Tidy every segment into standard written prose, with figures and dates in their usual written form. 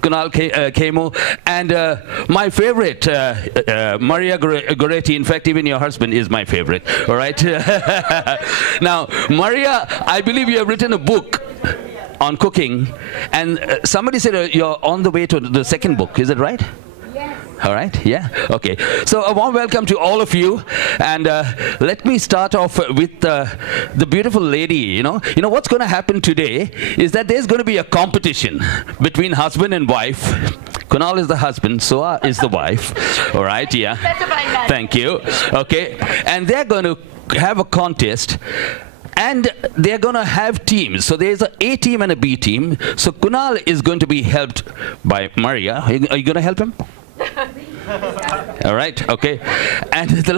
Kunal, Khemu, and my favorite, Maria Goretti. In fact, even your husband is my favorite. All right. Now, Maria, I believe you have written a book on cooking, and somebody said you're on the way to the second book. Is it right? Yes. All right. Yeah. Okay. So a warm welcome to all of you, and let me start off with the beautiful lady. You know what's going to happen today is that there's going to be a competition between husband and wife. Kunal is the husband, Soha is the wife. All right. Yeah. Thank you. Okay. And they're going to have a contest. And they're going to have teams. So there's an A team and a B team. So Kunal is going to be helped by Maria. Are you going to help him? All right, okay. And the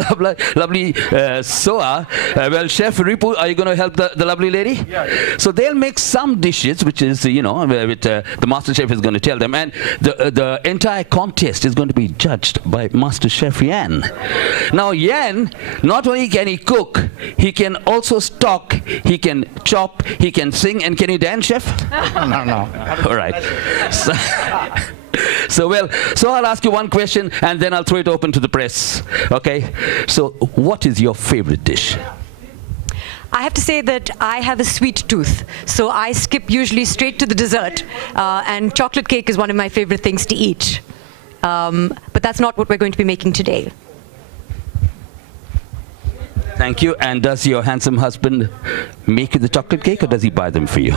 lovely Soha, well, Chef Ripu, are you going to help the lovely lady? Yeah. So they'll make some dishes, which is, with the Master Chef is going to tell them. And the entire contest is going to be judged by Master Chef Yan. Now, Yan, not only can he cook, he can also stock, he can chop, he can sing, and can he dance, Chef? No. All right. So I'll ask you one question, and then I'll throw it open to the press. Okay? So, what is your favorite dish? I have to say that I have a sweet tooth, so I skip usually straight to the dessert, and chocolate cake is one of my favorite things to eat. But that's not what we're going to be making today. Thank you. And does your handsome husband make you the chocolate cake, or does he buy them for you?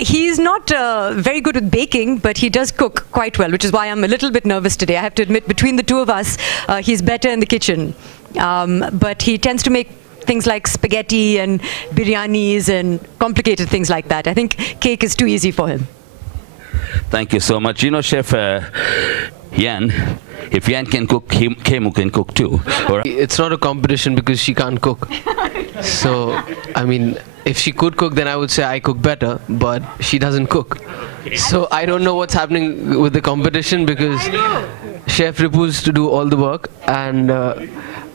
He's not very good with baking, but he does cook quite well, which is why I'm a little bit nervous today. I have to admit, between the two of us, he's better in the kitchen. But he tends to make things like spaghetti and biryanis and complicated things like that. I think cake is too easy for him. Thank you so much. Chef Yan, if Yan can cook, Khemu can cook too. It's not a competition because she can't cook. So, I mean, if she could cook, then I would say I cook better, but she doesn't cook. So I don't know what's happening with the competition because Chef Ripu's to do all the work, and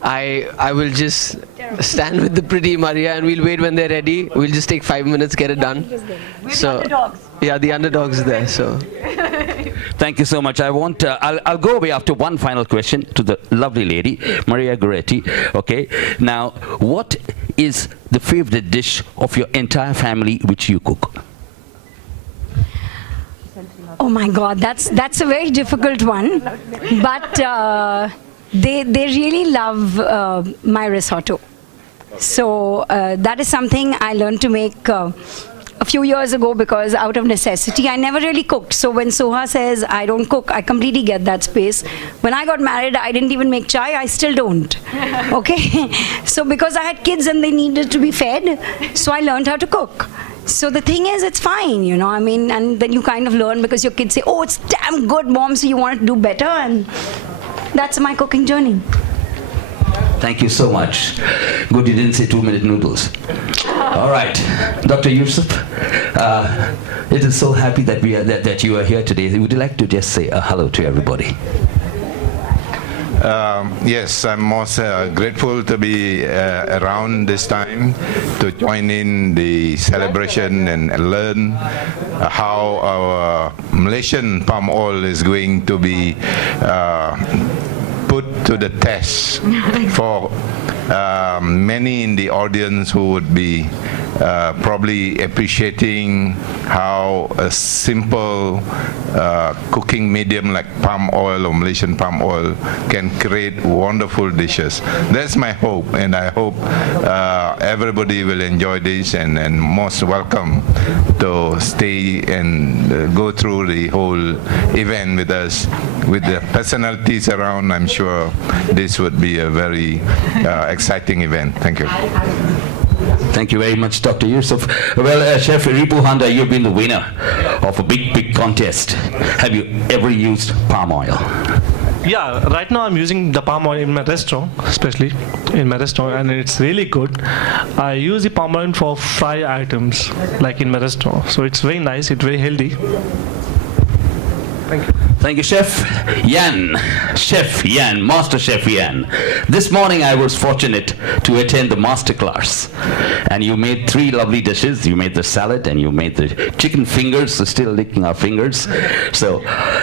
I will just stand with the pretty Maria, and we'll wait when they're ready. We'll just take 5 minutes, get it done. So, yeah, the underdog's there. So. Thank you so much. I'll go away after one final question to the lovely lady, Maria Goretti. Okay. Now, what is the favorite dish of your entire family which you cook? Oh my God, that's a very difficult one. But they really love my risotto. So that is something I learned to make a few years ago because out of necessity. I never really cooked. So when Soha says I don't cook, I completely get that space. When I got married, I didn't even make chai. I still don't. Okay? So because I had kids and they needed to be fed, so I learned how to cook. So the thing is, it's fine, I mean, and then you kind of learn because your kids say, oh, it's damn good, Mom, so you want to do better, and that's my cooking journey. Thank you so much. Good you didn't say 2-minute noodles. All right, Dr. Yusuf, it is so happy that that you are here today. Would you like to just say a hello to everybody? Yes, I'm most grateful to be around this time to join in the celebration and learn how our Malaysian palm oil is going to be put to the test for many in the audience who would be probably appreciating how a simple cooking medium like palm oil or Malaysian palm oil can create wonderful dishes. That's my hope, and I hope everybody will enjoy this, and most welcome to stay and go through the whole event with us. With the personalities around, I'm sure this would be a very exciting event. Thank you. Thank you very much, Dr. Yusuf. Well, Chef Ripu Handa, you've been the winner of a big contest. Have you ever used palm oil? Yeah, right now I'm using the palm oil in my restaurant, especially in my restaurant, and it's really good. I use the palm oil for fry items, like in my restaurant. So it's very nice, it's very healthy. Thank you. Thank you, Chef Yan. Chef Yan, Master Chef Yan. This morning I was fortunate to attend the master class. And you made 3 lovely dishes. You made the salad and you made the chicken fingers, so still licking our fingers. So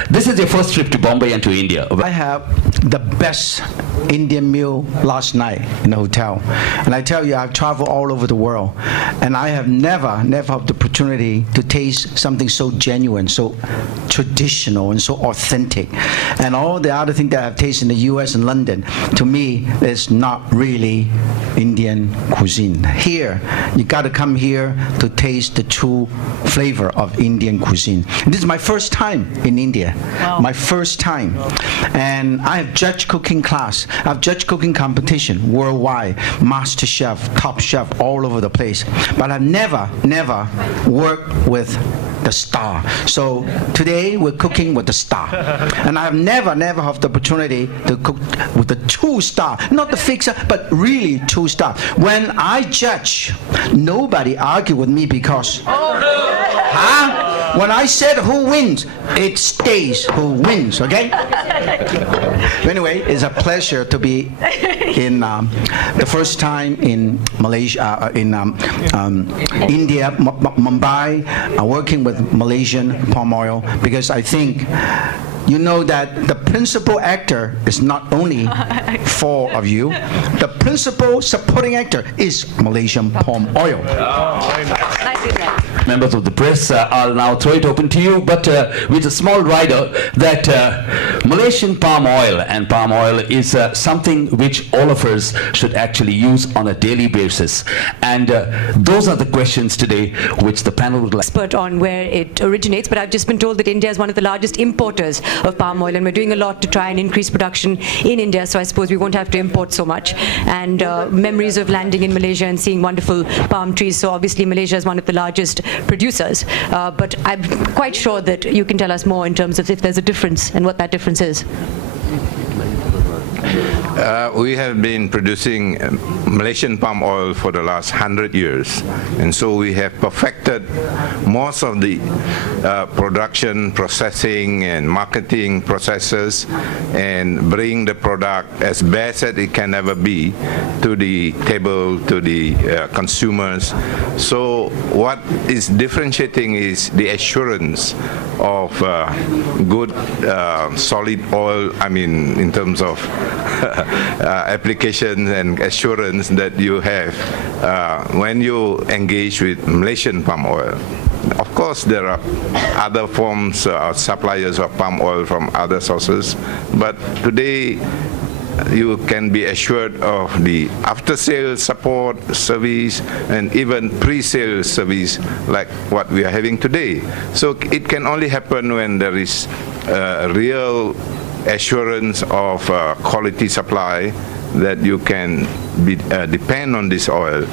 this is your first trip to Bombay and to India. I have the best Indian meal last night in the hotel. And I tell you, I've traveled all over the world. And I have never had the opportunity to taste something so genuine, so traditional, and so authentic. And all the other things that I've tasted in the US and London, to me, is not really Indian cuisine. Here, you got to come here to taste the true flavor of Indian cuisine. And this is my first time in India. Wow. My first time. And I have judged cooking class. I've judged cooking competition worldwide, master chef, top chef, all over the place. But I've never worked with the star. So today we're cooking with the star. And I've never had the opportunity to cook with the 2-star, not the fixer, but really 2-star. When I judge, nobody argue with me because, when I said who wins, it stays who wins, okay? Anyway, it's a pleasure to be in the first time in Malaysia, in India, Mumbai, working with Malaysian palm oil, because I think you know that the principal actor is not only 4 of you. The principal supporting actor is Malaysian palm oil. Members of the press, I'll now throw it open to you, but with a small rider that Malaysian palm oil is something which all of us should actually use on a daily basis. And those are the questions today which the panel would like. Expert on where it originates, but I've just been told that India is one of the largest importers of palm oil, and we're doing a lot to try and increase production in India, so I suppose we won't have to import so much. And memories of landing in Malaysia and seeing wonderful palm trees, so obviously Malaysia is one of the largest producers, but I'm quite sure that you can tell us more in terms of if there's a difference and what that difference is. We have been producing Malaysian palm oil for the last 100 years, and so we have perfected most of the production, processing, and marketing processes, and bring the product as best as it can ever be to the table, to the consumers. So what is differentiating is the assurance of good solid oil, I mean in terms of application and assurance that you have when you engage with Malaysian palm oil. Of course, there are other forms, suppliers of palm oil from other sources, but today you can be assured of the after-sales support service and even pre-sale service like what we are having today. So it can only happen when there is real assurance of quality supply, that you can depend on this oil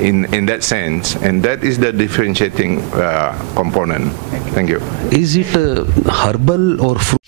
in that sense, and that is the differentiating component. Thank you. Is it herbal or fruit?